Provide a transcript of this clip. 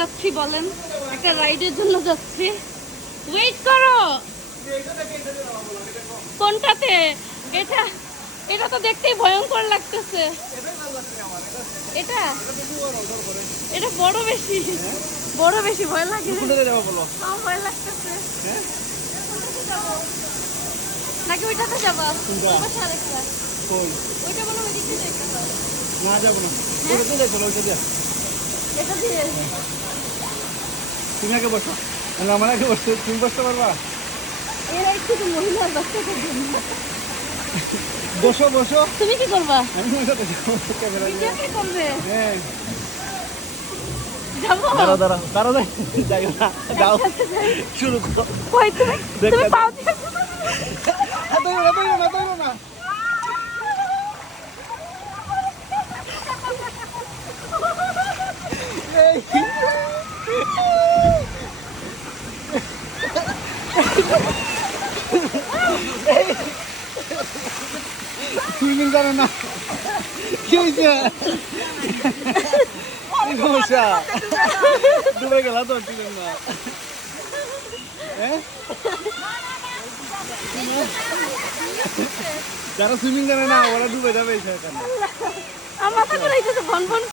যাচ্ছি বলেন? একটা রাইডের জন্য যাচ্ছি। ওয়েট করো। কোনটাতে? এটা এটা তো দেখতেই ভয়ঙ্কর লাগতেছে। এটা এটা বড় বেশি, বড় বেশি ভয় লাগে। কোথায় যাবো বলো? আমার ভয় লাগতেছে। হ্যাঁ কোনটাতে যাবো? নাকি ওইটাতে যাবা? কোনটা? ওই পাশে আরেকটা। কই? ওইটা বলো ওই দিক দিয়ে যাইতে হবে। না যাবো না। ওইটা দিয়ে চলো, ওইটা দিয়ে। এটা দিয়ে তুমি আগে বসো। না আমার আগে বসো, তুমি বসতে পারবা? এরা একটু তো মহিলার বাচ্চাদের জন্য। বসো বসো। তুমি কি করবা? আমি তোমার সাথে যাবো ক্যামেরা নিয়ে। ভিডিও কি করবে? হ্যাঁ যাবো। দাঁড়াও দাঁড়াও দাঁড়াও, যাই না, যাও শুরু করো। কই তুমি? তুমি পাও দিয়ে দৌড়ো না দৌড়ো না দৌড়ো না। সুইমিং জানে না, কি হয়েছে? কি সমস্যা? ডুবে গেলা তো ঠিক না? হ্যাঁ যারা সুইমিং জানে না ওরা ডুবে যাবে এখানে। আমার মাথা করে ভন ভন